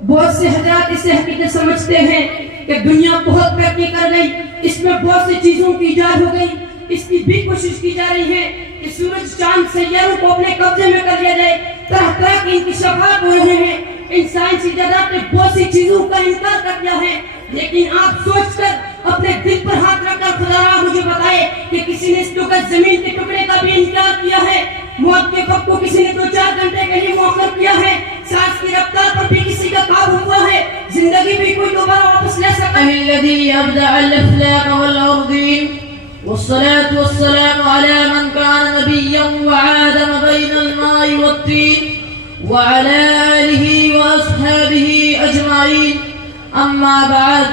بہت سے حضرات اسے حقیقت سمجھتے ہیں کہ دنیا بہت ترقی کر گئی، اس میں بہت سی چیزوں کی ایجاد ہو گئی، اس کی بھی کوشش کی جا رہی ہے کہ سورج چاند سیاروں کو اپنے قبضے میں کر لیا جائے، طرح طرح کے انکشافات ہو رہے ہیں، ان سائنسی ایجادات نے بہت سی چیزوں کا انکار کر دیا ہے، لیکن آپ سوچ کر اپنے دل پر ہاتھ رکھ کر خدا را مجھے بتائے کہ کسی نے اس ٹکڑے زمین کے ٹکڑے کا بھی انکار کیا ہے، موت کے وقت کو کسی نے 2-4 گھنٹے کے لیے مؤخر کیا ہے، سانس کی رفتار پر بھی کسی کا قابو ہوا ہے، زندگی بھی کوئی دوبارہ واپس لے سکتا ہے۔ الذي أبدع الأفلاك والأرضين والصلاة والسلام على من كان نبيا وعادم بين الماء والطين وعلى آله وأصحابه أجمعين أما بعد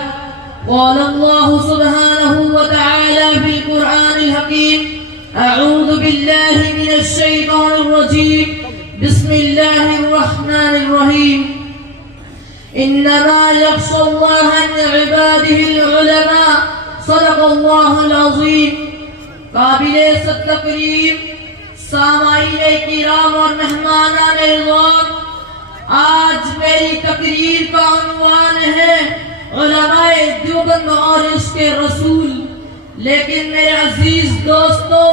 قال الله سبحانه وتعالى في القرآن الحكيم أعوذ بالله من الشيطان الرجيم بسم الله الرحمن الرحيم إنما يخشى الله من عباده العلماء صدق اللہ العظیم۔ قابل تکریم سامعین کرام اور مہمانان اعزاز، آج میری تقریر کا عنوان ہے علماء دیوبند اور عشق رسول، لیکن میرے عزیز دوستو،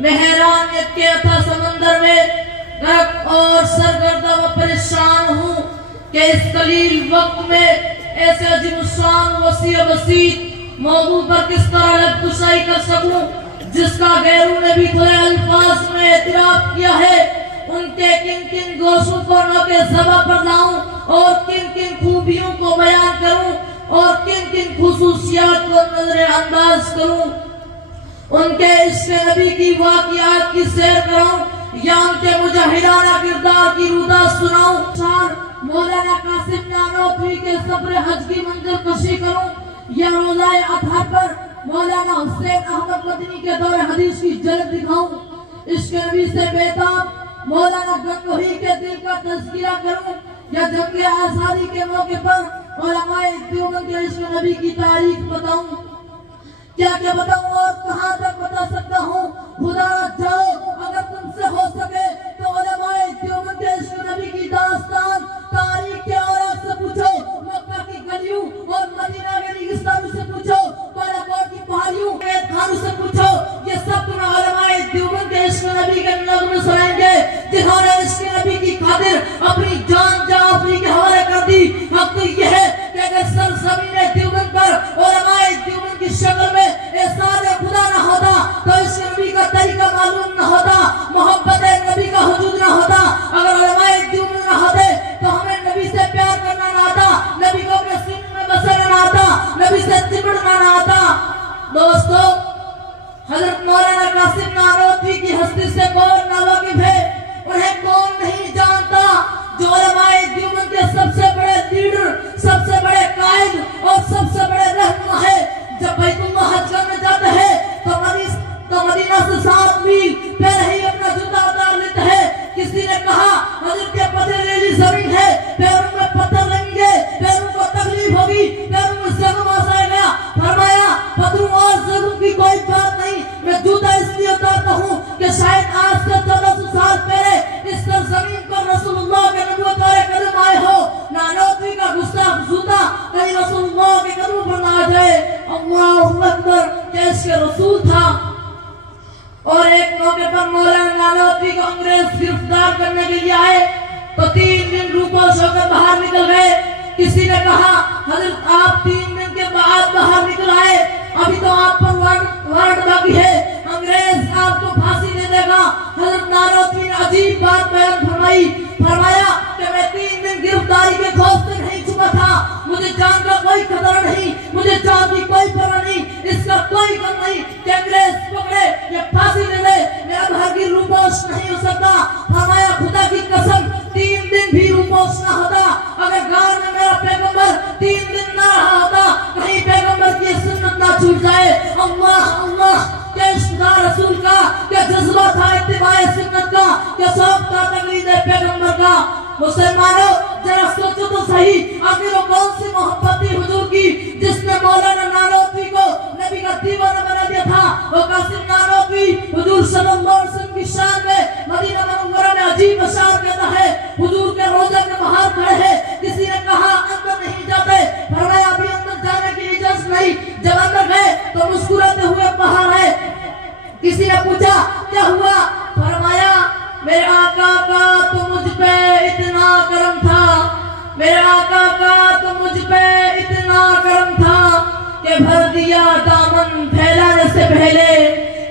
میں حیرانیت کے اتھا سمندر میں غرق اور سرگردہ و پریشان ہوں کہ اس قلیل وقت میں ایسے عظیم الشان وسیع و بسیط موضوع پر کس طرح لب کشائی کر سکوں جس کا غیروں نے بھی تھوڑے الفاظ میں اعتراف کیا ہے، ان کے کن کن گوشوں کو نوکے زبا پر لاؤں اور کن کن خوبیوں کو بیان کروں اور کن کن خصوصیات کو نظر انداز کروں، ان کے عشق نبی کی واقعات کی سیر کراؤں یا ان کے مجاہدانہ کردار کی رودا سناؤں، مولانا قاسم نانوتوی کے صبر حج کی منظر کشی کروں یا روزہ اضحیٰ پر مولانا حسین احمد مدنی کے دور حدیث کی جھلک دکھاؤں، عشق نبی سے بیتاب مولانا گنگوہی کے دل کا تذکرہ کروں یا جنگ آزادی کے موقع پر علماء دیوبند کے عشق نبی کی تاریخ بتاؤں، کیا کیا بتاؤں اور کہاں تک بتا سکتا ہوں، خدا جاؤ اگر تم سے ہو سکے تو علماء دیوبند کے عشق نبی کی داستان تاریخ کے اوراق سے پوچھو، مکہ کی گلیوں اور مدینہ کے ریگستانوں سے پوچھو، بالاکوٹ کی پہاڑیوں کے خانوں سے پوچھو، یہ سب تمہیں علماء دیوبند کے عشق نبی کے نغمے سنائیں گے جنہوں نے عشق نبی کی خاطر اپنی جان جعفری کے حوالے کر دی۔ حق تو یہ ہے کہ اگر سرزمین دیوبند پر علماء دیوبند کی شکل میں احسان خدا نہ ہوتا تو عشق نبی کا طریقہ معلوم نہ ہوتا، محبت نبی کا وجود نہ ہوتا، اگر علماء دیوبند نہ ہوتے تو ہمیں نبی سے پیار کرنا نہ آتا، نبی کو اپنے سینے میں بسنا نہ آتا، نبی سے چمڑنا نہ آتا۔ دوستو، حضرت مولانا قاسم نانوتوی کی ہستی سے کون ناواقف ہے، انہیں کون نہیں جانتا، جو علماء دیوبند کے سب سے بڑے لیڈر، سب سے بڑے قائد اور سب سے بڑے رہنما ہے۔ جب بیت اللہ حج کرنے جاتا ہے تو مدینہ سے 7 میل پہلے ہی اپنا جوتا اتار لیتا ہے۔ کسی نے کہا حضرت کے پتھریلی زمین ہے، پیروں میں پتھر لگیں گے، پیروں کو تکلیف ہوگی، پیروں میں زخم آ جائے گا۔ فرمایا پتھروں اور زخم کی کوئی بات نہیں، میں جوتا اس لیے اتارتا ہوں کہ شاید آج سے 1400 سال پہلے اس زمین پر رسول اللہ کے نبوت والے قدم آئے ہو، نانوتوی کا گستاخ جوتا کہیں رسول اللہ کے قدموں پر نہ آ جائے۔ اللہ اکبر، کہ عشق رسول تھا۔ اور ایک موقع پر مولانا نانوتوی کو انگریز گرفتار کرنے کے لیے آئے تو 3 دن روپوش ہو کر باہر نکل گئے۔ کسی نے کہا حضرت آپ 3 دن کے بعد باہر نکل آئے، ابھی تو آپ پر وارنٹ باقی ہے، انگریز آپ کو پھانسی دے دے گا۔ حضرت نانوتوی نے عجیب بات بیان فرمایا کہ میں 3 دن گرفتاری کے خوف سے نہیں چھپا تھا، مجھے جان کا کوئی خطرہ نہیں، مجھے جان کی کوئی پرواہ نہیں، اس کا کوئی غم نہیں کہ انگریز پکڑے یا پھانسی دے دے، میں اب ہرگز روپوش نہیں ہو سکتا۔ فرمایا خدا کی قسم 3 دن بھی روپوش نہ ہوتا، اگر گاؤں میں میرا پیغمبر 3 دن نہ رہا ہوتا، کہیں پیغمبر کی سنت نہ چھوٹ جائے۔ اللہ اللہ، کہ عشق رسول کا، کہ جذبہ تھا اتباع سنت کا، کہ شوق تھا تقلید پیغمبر کا۔ مسلمانوں، ذرا سوچو تو صحیح، آخر وہ کون سی محبت تھی حضور کی جس نے مولانا نانوتوی کو نبی کا دیوانہ بنا دیا تھا؟ وہ قاسم نانوتوی حضور صلی اللہ علیہ وسلم کی شان میں مدینہ منورہ میں عجیب اشعار کہتا ہے، حضور کے روضے کے باہر کھڑے ہیں، کسی نے کہا آقا کا تو مجھ پہ اتنا کرم تھا کہ بھر دیا دامن پھیلانے سے پہلے.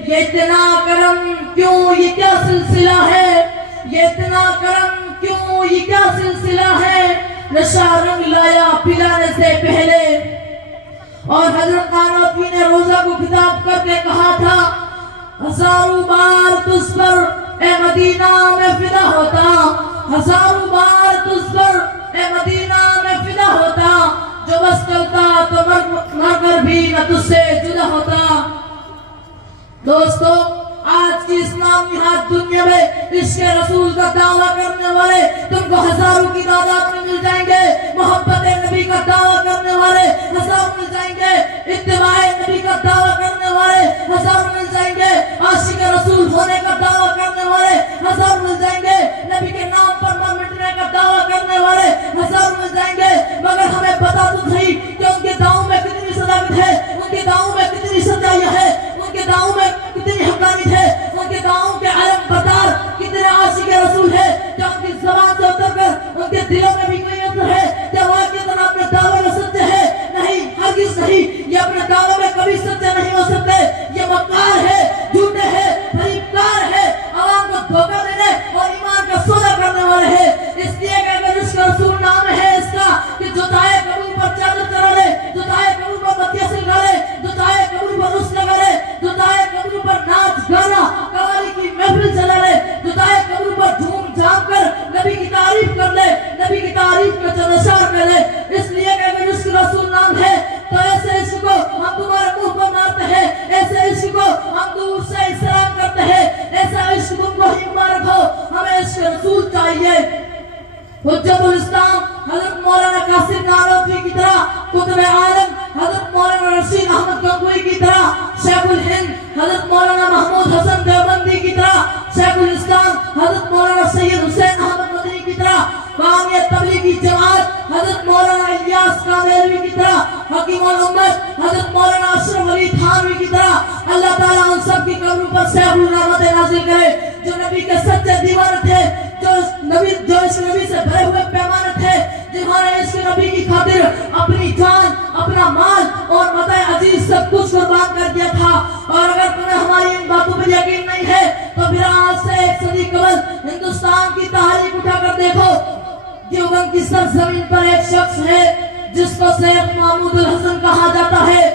یہ اتنا کرم کیوں، یہ کیا سلسلہ ہے؟ یہ اتنا کرم کیوں، یہ کیا سلسلہ ہے؟ نشہ رنگ لایا پلانے سے پہلے. اور حضرت نانوتوی نے روزہ کو خطاب کر کے کہا تھا، ہزاروں بار تجھ پر اے مدینہ میں فدا ہوتا، ہزاروں بار تجھ پر اے مدینہ میں فدا ہوتا، جو بس چلتا تو مر کر بھی نہ تجھ سے جدا ہوتا. دوستو، آج کی اسلام نہاد دنیا میں عشق رسول کا دعویٰ کرنے والے تم کو ہزاروں کی تعداد میں مل جائیں گے. محبت نبی کا دعویٰ کرنے والے ہزاروں مل جائیں گے. اتباع نبی کا دعویٰ کرنے والے ہزاروں مل جائیں گے. عاشق رسول ہونے کا دعویٰ کرنے والے ہزاروں مل جائیں گے. نبی کے نام پر مر مٹنے کا دعویٰ کرنے والے ہزاروں مل جائیں گے. مگر ہمیں پتا تو صحیح کہ ان کے دعووں میں کتنی صداقت ہے، ان کے دعووں میں کتنی سچائی ہے، ان کے دعووں میں کتنی حقانیت ہے، ان کے دعووں کے علم بردار کتنے عاشق رسول ہے. کیا ان کی زبان سے اتر کر ان کے دلوں میں بھی کوئی اثر ہے؟ کیا واقعی اپنے دعوے میں سچے ہے؟ نہیں، ہرگز نہیں. یہ اپنے دعوے میں کبھی سچے نہیں ہو سکتے. یہ مکار ہے، جھوٹے ہے، فریبکار ہے، عوام کو دھوکہ دینے اور ایمان کا سودا کرنے والے ہیں. اس لیے کہ اگر اس کا رسول نام ہے اس کا کہ جو چاہے قبول پر چادر چڑھا لے، جو چاہے قبول پر بتیاں سلگا لے، جو چاہے قبول پر رس لگا لے، جو چاہے قبول پر ناچ گانا قوالی کی محفل چلا لے، جو چاہے قبول پر جھوم جھام کر نبی کی تعریف کر لے، نبی کی تعریف کا چنشار کر لے. اس لیے کہ اگر اس کا رسول نام ہے تو ایسے عشق کو ہم تمہارے منہ پر مارتے ہیں، ایسے عشق کو ہم دور سے سلام کرتے ہیں، ایسا عشق تم کو ہی مبارک ہو. ہمیں عشق رسول چاہیے. حجت الاسلام حضرت مولانا قاسم نانوتوی کی طرح، قطب عالم حضرت مولانا رشید احمد گنگوئی کی طرح، شیخ الہند حضرت مولانا محمود حسن دیوبندی کی طرح، شیخ الاسلام حضرت مولانا سید حسین احمد مدنی کی طرح، بامیہ تبلیغی جماعت حضرت مولانا الیاس کاملوی کی طرح، حکیم الامت حضرت مولانا اشرف علی تھانوی کی طرح. اللہ تعالیٰ ان سب کی قبروں پر سیف الرحمت نازل کرے. جو نبی کے سچے دیوانے تھے، جو اس نبی سے بھرے ہوئے پیمانے تھے، جنہوں نے اس نبی کی خاطر اپنی جان، اپنا مال اور متاع عزیز سب کچھ قربان کر دیا تھا. اور اگر تمہیں ہماری ان باتوں پر یقین نہیں ہے تو پھر آج سے ایک صدی قبل ہندوستان کی تاریخ اٹھا کر دیکھو. دیوبند کی سرزمین پر ایک شخص ہے جس کو شیخ محمود الحسن کہا جاتا ہے،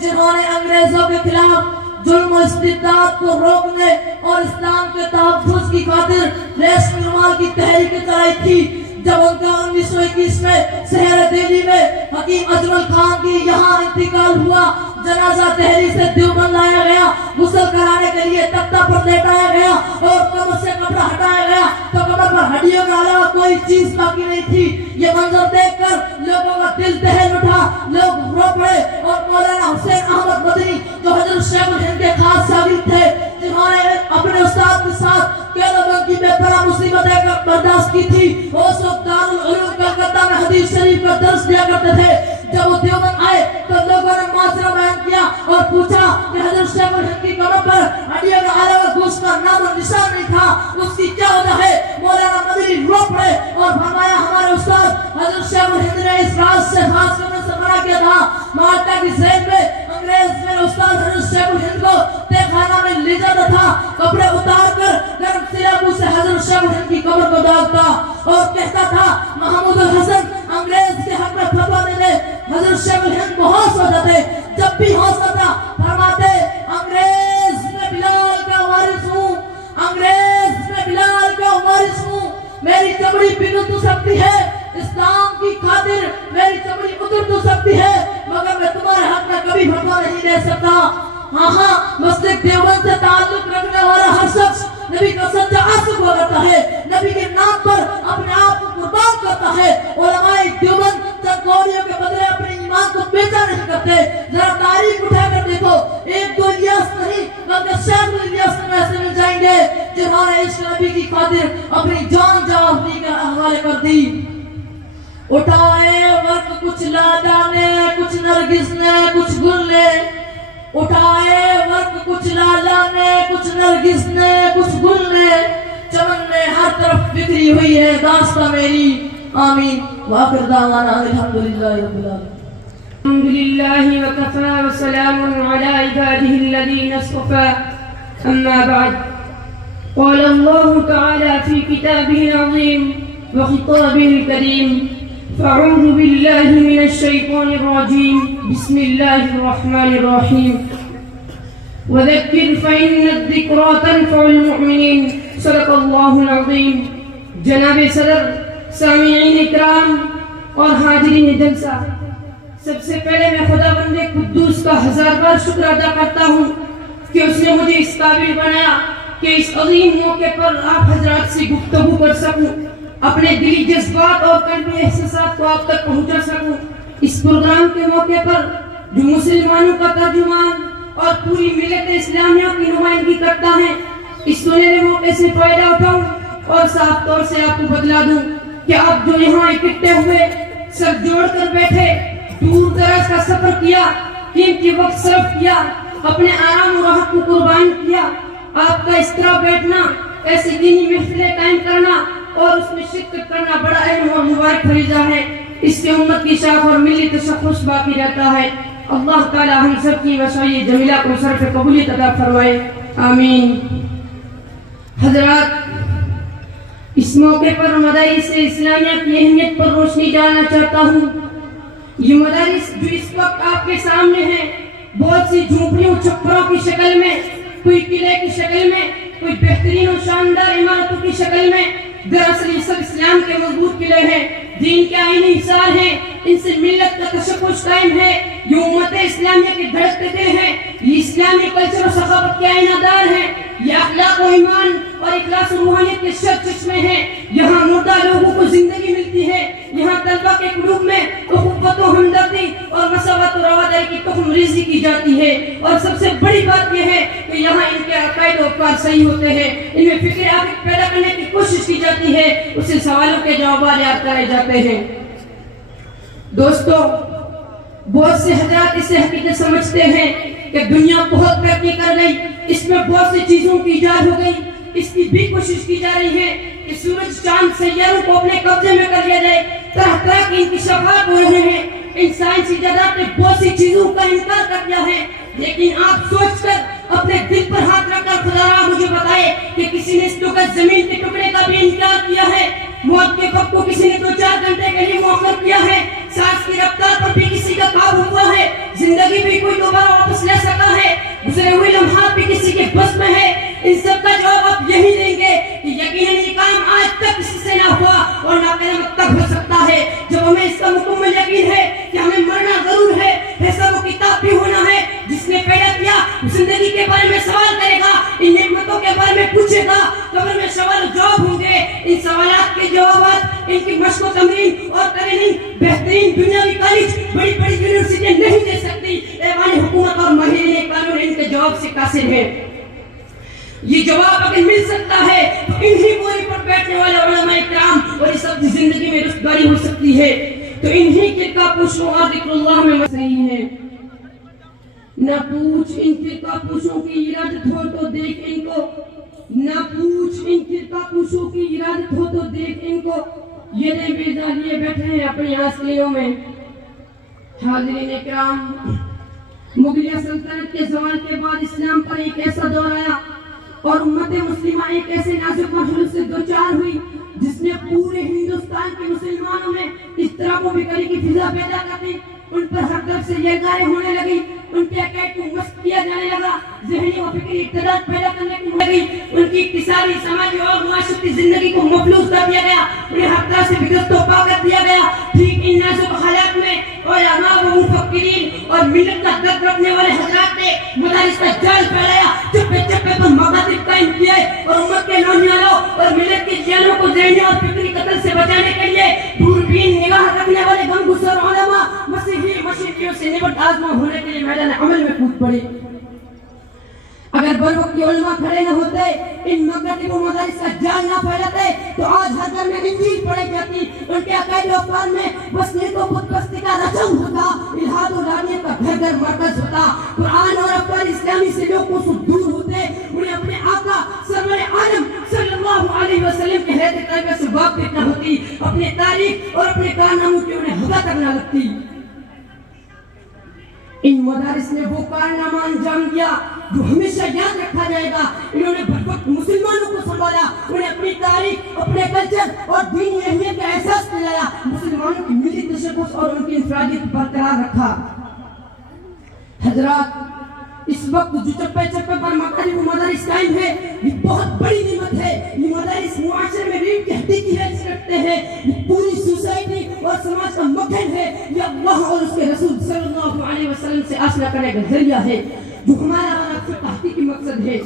جنہوں نے انگریزوں کے خلاف ظلم و استبداد کو روکنے اور اسلام کے تحفظ کی خاطر ریشمی رومال کی تحریک چلائی تھی. جب ان کا 1921 میں شہر دہلی میں حکیم اجمل خان کی یہاں انتقال ہوا، جنازہ دہلی سے دیوبند لایا گیا، غسل کرانے کے لیے تختہ پر لیٹایا گیا اور کمر سے کپڑا ہٹایا گیا تو کمر پر ہڈیوں کے علاوہ کوئی چیز باقی نہیں تھی. یہ منظر دیکھ کر لوگوں کا دل دہل اٹھا، لوگ رو پڑے. اور مولانا حسین احمد مدنی جو حضرت شیخ الہند کے خاص شاگرد تھے، جنہوں نے اپنے استاد کے ساتھ کیرالہ کی بے پناہ مصیبتیں برداشت کی تھی، اس وقت دارالعلوم کلکتہ میں حدیث شریف کا درس دیا کرتے تھے. جب وہ دیوبند آئے تو لوگوں نے معاشرہ بیان کیا اور پوچھا کہ حضرت شیخ الہند کی کمر پر ہڈیوں کے علاوہ گوشت کا نام و نشان نہیں تھا، اس کی کیا وجہ ہے؟ مولانا مدنی رو پڑے اور فرمایا، ہمارے استاد حضرت شیخ الہند نے اس راز سے خاص کرنے سے منع کیا تھا. مالٹا کی زین میں انگریز میرے استاد حضرت شیخ الہند کو تہ خانہ میں لے جاتا تھا، کپڑے اتار کر گرم سلیبو سے حضرت شیخ الہند کی قبر کو داغتا اور کہتا تھا، محمود الحسن انگریز کے حق میں فتویٰ دے دے. حضرت شیخ الہند بہت ہو جاتے، جب بھی حوصلہ تھا فرماتے، انگریز میں بلال کا وارث ہوں، انگریز میں بلال کا وارث ہوں. میری چمڑی پگھل تو سکتی ہے، اسلام کی خاطر میری چمڑی اتر تو سکتی ہے، مگر میں تمہارے حق میں کبھی فتویٰ نہیں دے سکتا. ہاں، مسلک دیوبند سے تعلق رکھنے والا ہر شخص نبی کا سچا عاشق ہوا کرتا ہے، نبی کے نام پر اپنے آپ کو قربان کرتا ہے. علماء دیوبند چند کوڑیوں کے بدلے اپنے ایمان کو بیچا نہیں کرتے. ذرا تاریخ اٹھا کر دیکھو، ایک دو الیاس نہیں بلکہ شیخ الیاس میں ایسے مل جائیں گے جنہوں نے عشق نبی کی خاطر اپنی جان جاوہری کا حوالے کر دی. اٹھائے ورق کچھ لالا نے، کچھ نرگس نے، کچھ گل نے، اٹھائے ورق کچھ لالا نے، کچھ نرگس نے، کچھ گل نے، چمن میں ہر طرف بکھری ہوئی ہے داستاں میری. آمین. وآخر دعوانا الحمد لله رب العالمين. الحمد لله وكفى وسلام على عباده الذين اصطفى أما بعد. قال الله تعالى في كتابه العظيم وخطابه الكريم: فأعوذ بالله من الشيطان الرجيم بسم الله الرحمن الرحيم وذكر فإن الذكرى تنفع المؤمنين. صدق الله العظيم. جناب صدر، سامعین اکرام اور حاضرین جلسہ، سب سے پہلے میں خداوند قدوس کا 1000 بار شکر ادا کرتا ہوں کہ اس نے مجھے اس قابل بنایا کہ اس عظیم موقع پر آپ حضرات سے گفتگو کر سکوں، اپنے دلی جذبات اور قلبی احساسات کو آپ تک پہنچا سکوں. اس پروگرام کے موقع پر جو مسلمانوں کا ترجمان اور پوری ملت اسلامیہ کی نمائندگی کرتا ہے، اس سنہرے موقع سے فائدہ اٹھاؤں اور صاف طور سے آپ کو بتلا دوں کہ آپ جو یہاں اکٹھے ہوئے، سر جوڑ کر بیٹھے، دور دراز کا سفر کیا، قیمتی وقت صرف کیا، اپنے آرام و راحت کو قربان کیا. آپ کا اس طرح بیٹھنا، ایسی دینی محفلیں قائم کرنا اور اس میں شرکت کرنا بڑا اہم اور مبارک فریضہ ہے. اس سے امت کی شاخ اور ملی تشخص باقی رہتا ہے. اللہ تعالی ہم سب کی مشاعر جمیلہ کو صرف قبولیت عطا فرمائے، آمین. حضرات، اس موقع پر مدارس اسلامیہ کی اہمیت پر روشنی ڈالنا چاہتا ہوں. یہ مدارس جو اس وقت آپ کے سامنے ہیں، بہت سی جھونپڑیوں چھپروں کی شکل میں، کوئی قلعے کی شکل میں، کوئی بہترین اور شاندار عمارتوں کی شکل میں، دراصل یہ سب اسلام کے مضبوط قلعے ہیں، دین کے آئینی حصار ہیں. ان سے ملت کا تشخص قائم ہے. یہ امت اسلامیہ کے دھڑکتے دل ہیں. یہ اسلامی کلچر و ثقافت کے آئینہ دار ہیں. یہ اخلاق و ایمان اور اخلاص و روحانیت کے چشمے ہیں. یہاں مردہ لوگوں کو زندگی ملتی ہے. یہاں طلبہ کے قلوب میں اخوت و ہمدردی اور مساوات و رواداری کی تخم ریزی کی جاتی ہے. اور سب سے بڑی بات یہ ہے کہ یہاں ان کے عقائد و افکار صحیح ہوتے ہیں. ان میں فکر عاقل پیدا کرنے کی کوشش کی جاتی ہے. اس سے سوالوں کے جوابات یاد کرائے جاتے ہیں. دوستو، بہت سے حضرات اسے حقیقت سمجھتے ہیں کہ دنیا بہت ترقی کر گئی، اس میں بہت سی چیزوں کی ایجاد ہو گئی. اس کی بھی کوشش کی جا رہی ہے کہ سورج، چاند، سیاروں کو اپنے قبضے میں کر لیا جائے. طرح طرح کے انکشافات ہو رہے ہیں. ان سائنسی ایجادات نے بہت سی چیزوں کا انکار کر دیا ہے. لیکن آپ سوچ کر اپنے دل پر ہاتھ رکھ کر خدا را مجھے بتائے کہ کسی نے اس ٹکڑے زمین کے ٹکڑے کا بھی انکار کیا ہے؟ موت کے وقت کو کسی نے 2-4 گھنٹے کے لیے مؤخر کیا ہے؟ سانس کی رفتار پر بھی کسی کا قابو ہوا ہے؟ زندگی بھی کوئی دوبارہ واپس لے سکا ہے؟ گزرے ہوئے لمحات بھی کسی کے بس میں ہے؟ ان سب کا جواب آپ یہی دیں گے کہ یقیناً یہ کام آج تک کسی سے نہ ہوا اور نہ قیامت تک ہو سکتا ہے. جب ہمیں اس کا مکمل یقین ہے کہ ہمیں مرنا ضرور ہے، حساب و کتاب بھی ہونا ہے. جس نے پیدا کیا زندگی کے بارے میں سوال کرے گا، ان نعمتوں کے بارے میں پوچھے گا، قبر میں سوال و جواب ہوں گے. ان سوالات کے جوابات، ان کی مشق و تمرین اور ٹریننگ بہترین دنیاوی کالج، بڑی بڑی یونیورسٹیاں نہیں دے سکتی. ایوان حکومت اور ماہرین قانون ان کے جواب سے قاصر ہیں. یہ جواب اگر مل سکتا ہے تو انہی بوری پر بیٹھنے والے علماء کرام اور اس سب کی زندگی میں رفتاری ہو سکتی ہے. تو انہی فرقہ پوشوں اور ذکر اللہ میں صحیح ہے. نہ پوچھ ان فرقہ پوشوں کی ارادت ہو تو دیکھ ان کو، نہ پوچھ ان فرقہ پوشوں کی ارادت ہو تو دیکھ ان کو. یہ دے بیزا لیے بیٹھے ہیں اپنی آسلیوں میں. حاضرین اکرام، مغلیہ سلطنت کے زوال کے بعد اسلام پر ایک ایسا دور آیا اور امت مسلمہ ایک ایسے نازک مرحلے سے دوچار ہوئی جس نے پورے ہندوستان کے مسلمانوں میں اس طرح کو بکری کی فضا پیدا کر دی. ان پر ہر طرف سے یلغاریں ہونے لگی، ان کے عقائد کو مسخ کیا جانے لگا، ذہنی و فکری اقتدار پیدا کرنے کی لگی، ان کی اقتصادی، سماجی اور معاشرتی زندگی کو مفلوج کر دیا گیا، انہیں ہر طرح سے فکرت و پا کر دیا گیا. ٹھیک ان نازک حالات میں علماء و مفکرین اور ملت کا درد رکھنے والے حضرات نے مدارس کا جال پھیلایا، چپے چپے پر مکاتب قائم کیے اور امت کے نوجوانوں اور ملت کی جانوں کو ذہنی اور فکری قتل سے بچانے کے لیے دوربین نگاہ رکھنے والے غمگسار علماء مشرقیوں سے نمٹ آزما ہونے کے لیے میدان عمل میں کود پڑے. اگر بروقت یہ علماء کھڑے نہ ہوتے، ان مکاتب و مدارس کا جال نہ پھیلاتے تو آج ہر گھر میں انجیل پڑھی جاتی. ان کے عقائد و افکار میں بس نیک و بت پرستی کا رجم ہوتا، الہاد و لعنت کا گھر گھر مرکز ہوتا. قرآن اور افکار اسلامی سے لوگ کو دور ہوتے، انہیں اپنے آقا سرور عالم صلی اللہ علیہ وسلم کی حیات طیبہ سے واقف نہ ہوتی، اپنے تاریخ اور اپنے کارناموں کی انہیں ہوا کرنا لگتی۔ ان مدارس نے وہ کارنامہ انجام دیا جو ہمیشہ یاد رکھا جائے گا۔ انہوں نے بر وقت مسلمانوں کو سنبھالا، انہیں اپنی تاریخ، اپنے کلچر اور دینی اہمیت کا احساس دلایا، مسلمانوں کی ملی تشخص اور ان کی انفرادیت برقرار رکھا۔ حضرات، اس وقت جو چپے چپے پر مکاتب و مدارس قائم ہے، یہ بہت بڑی نعمت ہے۔ یہ مدارس معاشرے میں ریڑھ کی ہڈی کی حیثیت رکھتے ہیں، یہ پوری سوسائٹی اور سماج کا مکھن ہے۔ یہ اللہ اور اس کے رسول صلی اللہ علیہ وسلم سے آشنا کرنے کا ذریعہ ہے، جو ہمارا مقصد تحقیقی مقصد ہے۔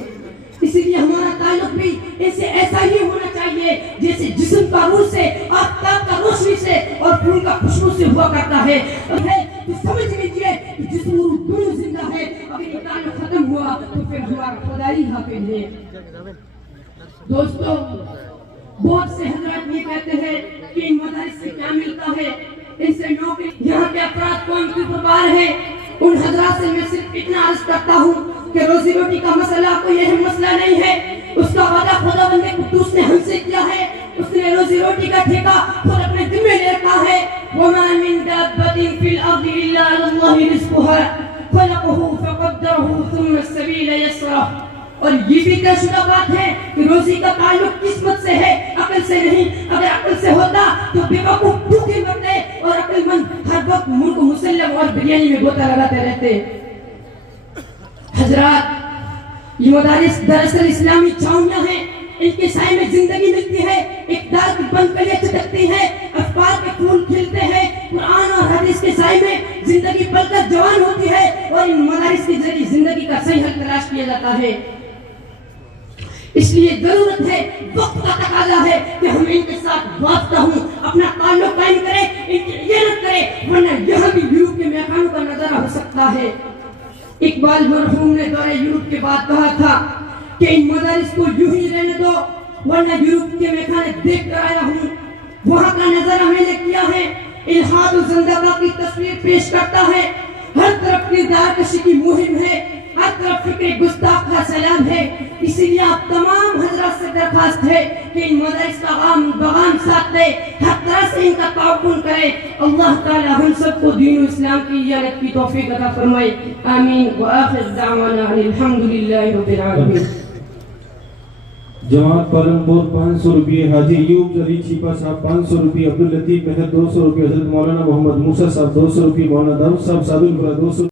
اسی لیے ہمارا تعلق بھی ان سے ایسا ہی ہونا چاہیے جیسے جسم کا روح سے، آفتاب کا روشنی سے اور پھول کا خوشبو سے ہوا کرتا ہے۔ تو سمجھ لیجیے کہ جسم روح دونوں زندہ ہے۔ اگر یہ تعلق ختم ہوا تو پھر ہمارا خدا ہی حافظ ہے۔ دوستو، بہت سے حضرات یہ کہتے ہیں کہ ان مدارس سے کیا ملتا ہے، ان سے نوکری، یہاں کے افراد کون کیوں ہیں۔ ان حضرات سے میں صرف اتنا عرض کرتا ہوں کہ روزی روٹی کا مسئلہ کوئی اہم مسئلہ نہیں ہے۔ اس کا وعدہ خدا بندے قدوس نے ہم سے کیا ہے۔ اس نے روزی روٹی کا ٹھیکہ خود اپنے ذمہ لے رکھا ہے۔ وَمَا مِن دَابَّةٍ فِي الْأَرْضِ إِلَّا عَلَى اللَّهِ رِزْقُهَا خَلَقَهُ فَقَدَّرَهُ ثُمَّ السَّبِيلَ يَسَّرَهُ۔ اور یہ بھی طے شدہ بات ہے کہ روزی کا تعلق قسمت سے ہے، عقل سے نہیں۔ اگر عقل سے ہوتا تو بے وقوف بھوکے مرتے اور عقل مند ہر وقت ملک مسلم اور بریانی میں گوتا لگاتے رہتے۔ حضرات، یہ مدارس دراصل اسلامی چھاؤنیاں ہیں۔ ان کے سائے میں زندگی ملتی ہے، اقدار کی بند کلیاں چٹکتی ہیں، افکار کے پھول کھلتے ہیں، قرآن اور حدیث کے سائے میں زندگی پل کر جوان ہوتی ہے، اور ان مدارس کے ذریعے زندگی کا صحیح حل تلاش کیا جاتا ہے۔ اس لیے ضرورت ہے، وقت کا تقاضا ہے کہ ہم ان کے ساتھ وابستہ ہوں، اپنا تعلق قائم کریں، ان کی عزت کریں، ورنہ یہاں بھی یورپ کے میخانوں کا نظارہ ہو سکتا ہے۔ اقبال مرحوم نے دورہ یورپ کے بعد کہا تھا کہ ان مدارس کو یوں ہی رہنے دو، ورنہ یورپ کے میخانے دیکھ کر آیا ہوں، وہاں کا نظارہ میں نے کیا ہے۔ الحاد و زندگی کی تصویر پیش کرتا ہے، ہر طرف کردار کشی کی مہم ہے، ہر طرف فکر گستاخ کا سلام ہے۔ اسی لیے آپ تمام حضرات سے درخواست ہے کہ ان مدارس کا بغام ساتھ لے، ہر طرح سے ان کا تعاون کرے۔ اللہ تعالی ہم سب کو دین و اسلام کی اجازت کی توفیق عطا فرمائے، آمین۔ وآخر دعوانا الحمدللہ رب العالمین۔ جماعت پالنپور 500 روپے، حاجی ایوب علی چھیپا صاحب 500 روپے، عبداللطیف محمد 200 روپے، حضرت مولانا محمد موسیٰ صاحب 200 روپے، مولانا داؤد صاحب سعد الفرا 200